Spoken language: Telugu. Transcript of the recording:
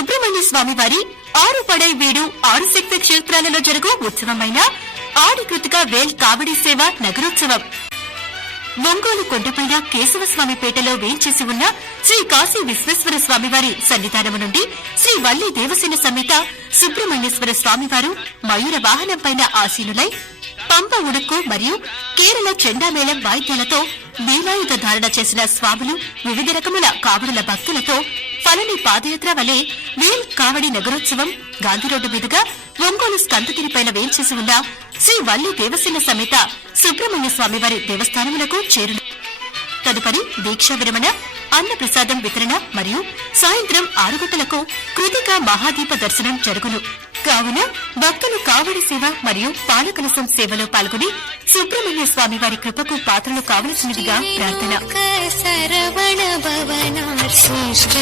సుబ్రహ్మణ్య స్వామి వారి 6 పడై వీడు 6 శక్తి క్షేత్రాలలో జరుగు ఉత్సవమైన ఆడి కృతిక వేల్ కావడి సేవ నగరోత్సవం ఒంగోలు కొండపైన కేశవస్వామిపేటలో వేంచేసి ఉన్న శ్రీ కాశీ విశ్వేశ్వర స్వామివారి సన్నిధానము నుండి శ్రీ వల్లి దేవసేన సమేత సుబ్రహ్మణ్యేశ్వర స్వామివారు మయూర వాహనంపైన ఆసీనులై పంప ఉడుక్కు మరియు కేరళ చెండామేళం వాయిద్యాలతో నీలాయుధ ధారణ చేసిన స్వాములు వివిధ రకముల కావడుల భక్తులతో పళని పాదయాత్ర వలె వేల్ కావడి నగరోత్సవం గాంధీరోడ్డు మీదుగా ఒంగోలు స్కందగిరిపైన వేంచేసి ఉన్న శ్రీ వల్లి దేవసేన సమేత సుబ్రహ్మణ్య స్వామివారి దేవస్థానములకు చేరును. తదుపరి దీక్షా విరమణ, అన్న ప్రసాదం వితరణ మరియు సాయంత్రం 6 గంటలకు కృతిక మహాదీప దర్శనం జరుగును. కావున భక్తులు కావడి సేవ మరియు పాలకలసం సేవలో పాల్గొని సుబ్రహ్మణ్య స్వామి వారి కృపకు పాత్రలు కావలసినదిగా ప్రార్థన. శరవణ భవన శ్రేష్ఠ